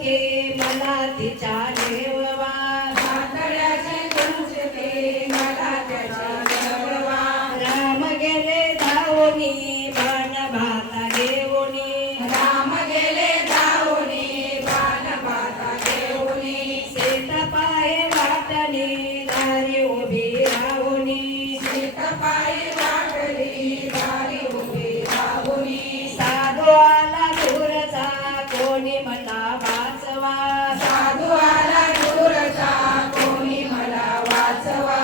चमके मला तिच्या देववा पातळ्याचे चमचके मला त्याच्या देववा राम गेले धावनी बाण भाता घेऊनी राम गेले धावनी बाण भाता घेऊनी सीता पाय वाटणी दारी उभी राहुनी सीतापायी वाटली दारी उभी राहुनी साधू आला दूरचा कोणी मला वाचवा साधू आला दूरचा कोणी मला वाचवा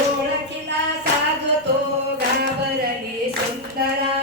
ओळखीला साधू तो घाबरली सुंदरा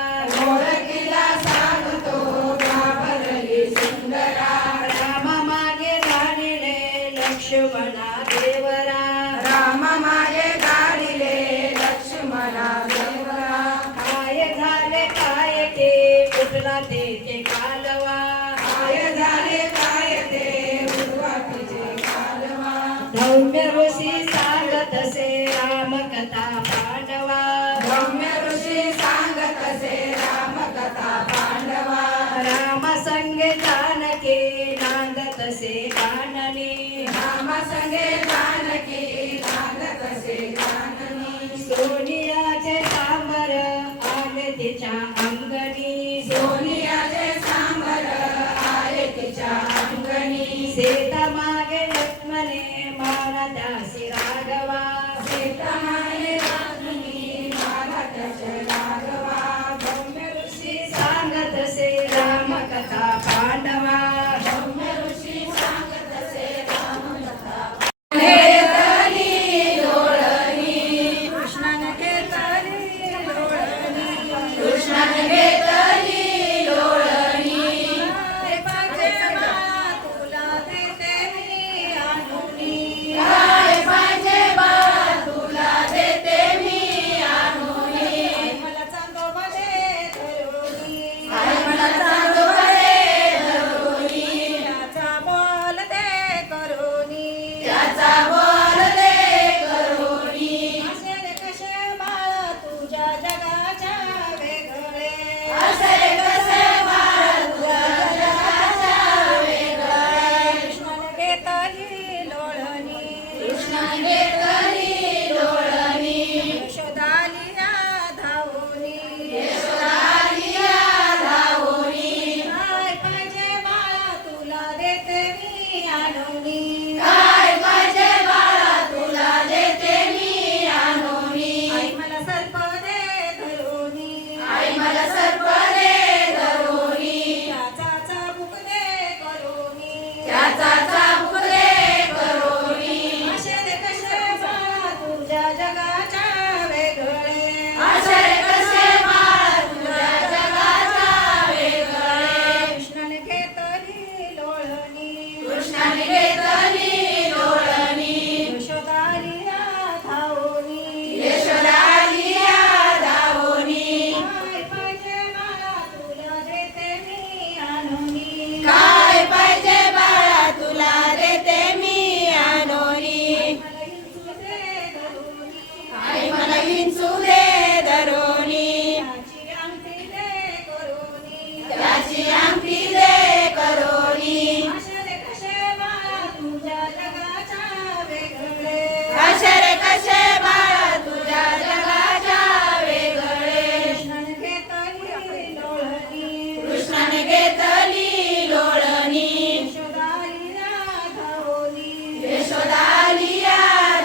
ओळखीला सांगतो घाबरली सुंदरा राम मागे धाडिले लक्ष्मणा देवरा राम मागे गाडीले लक्ष्मणा देवरा काय झाले काय ते कुठला ते कालवा काय झाले काय ते उर्वाटीचे कालवा धौम्य ऋषी सांगत असे रामकथा पांडवा रम्य ऋषी सांगत असे रामकथा पांडवा राम संगे जानकी नांदत असे काननी राम संगे जानकी नांदत असे काननी सोनियाचे सांबर आले तिच्या अंगणी सोनियाचे सांबर आले तिच्या अंगणी सीता मागे लक्ष्मणे माना त्यासी राघवा सीतामाई रागणी मला त्याचे राघवा धौम्य ऋषी सांगत असे रामकथा पांडवा रम्य ऋषी सांगत असे रामकथा घेतली लोळणी कृष्णाने घेतली लोळणी कृष्णाने घेतली लोळणी ते पाचे बाळा तुला देते मी आणूनी काय पाहिजे बाळा तुला देते मी आणूनी मला चांदोबाने धरुनी मला चांदोबाने धरुनी त्याचा बोल दे करुनी त्याचा बोल दे करुनी असे रे कसे बाळा तुझ्या जगाच्या वेगळे असे रे कसे बाळा तुझ्या जगाच्या वेगळे कृष्णाने घेतली लोळणी कृष्णाने घेतली लोळणी यशोदालिया धावूनी यशोदालिया धावूनी काय पाहिजे बाळा तुला देते मी आणूनी काय पाहिजे बाळा तुला देते मी आणूनी आई मला सर्प दे धरुनी आई मला सर्प दे धरुनी त्याचा चाबूक दे करुनी त्याचा चाबूक दे करुनी असे रे कसे बाळा तुझ्या जगाच्या वेगळे असे रे कसे बाळा तुझ्या जगाच्या वेगळे कृष्णाने घेतली लोळणी कृष्णाने घेतली लोळणी यशोदालिया धावूनी यशोदालिया धावूनी काय पाहिजे बाळा तुला देते मी आणूनी काय पाहिजे बाळा तुला देते मी आणूनी आई मला हिंचू दे धरुनी त्याची अंगठी दे करुनी असे रे कसे बाळा तुझ्या जगाच्या वेगळे असे रे कसे बाळा तुझ्या जगाच्या वेगळे कृष्णाने घेतली लोळणी कृष्णाने घेतली लोळणी यशोदालिया धावूनी यशोदालिया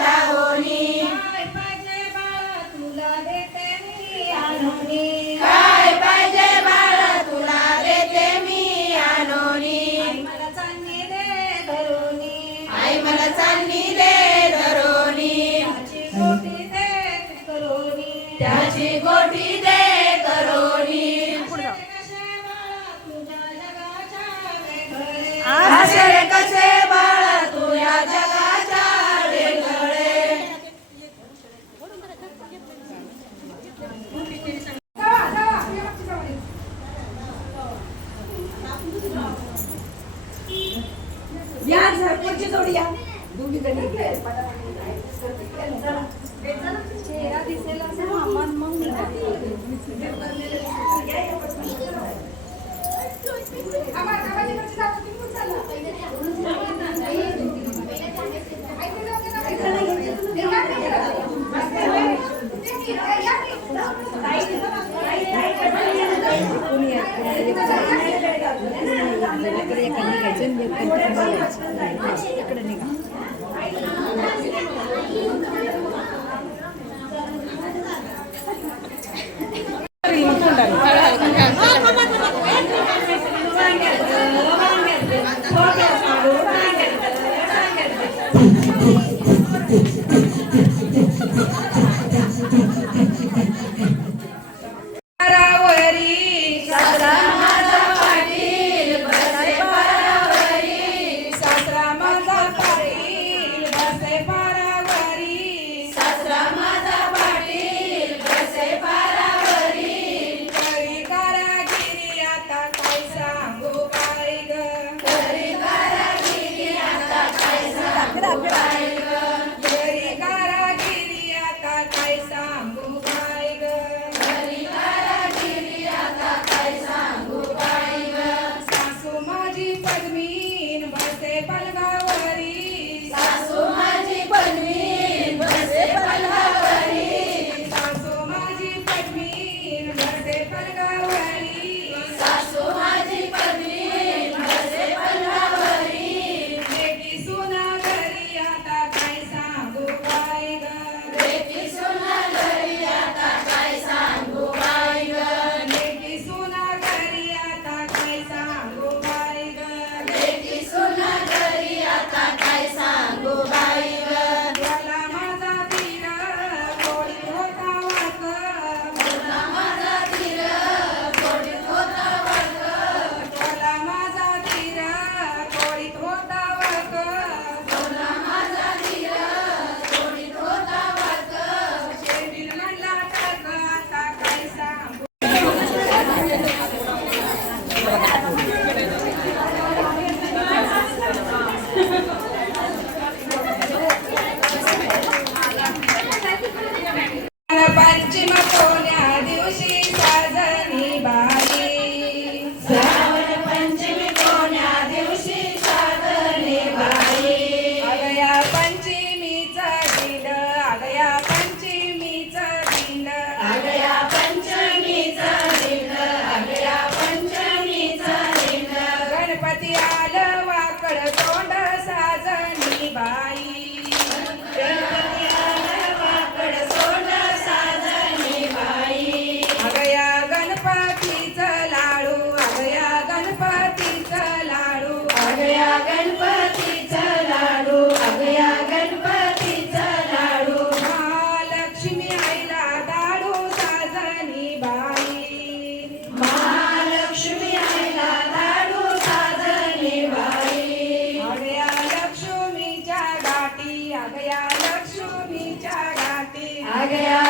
धावूनी काय पाहिजे बाळा तुला देते मी आणूनी काय पाहिजे बाळा तुला देते मी आणूनी आई मला चांदणी दे धरुनी आई मला चांदणी दे धरुनी त्याची गोटी दे करुनी असे रे कसे बाळा तुझ्या जगाच्या वेगळे या झरपडची जोडी या दोघी जणी चेहरा दिसेल असं आपण मग गणपतीचा लाडू अगया गणपतीचा लाडू महालक्ष्मी आईला दाडू साजणी बाई महालक्ष्मी आईला लाडू साजणी बाई अगया लक्ष्मीच्या गाठी अगया लक्ष्मीच्या गाठी अगया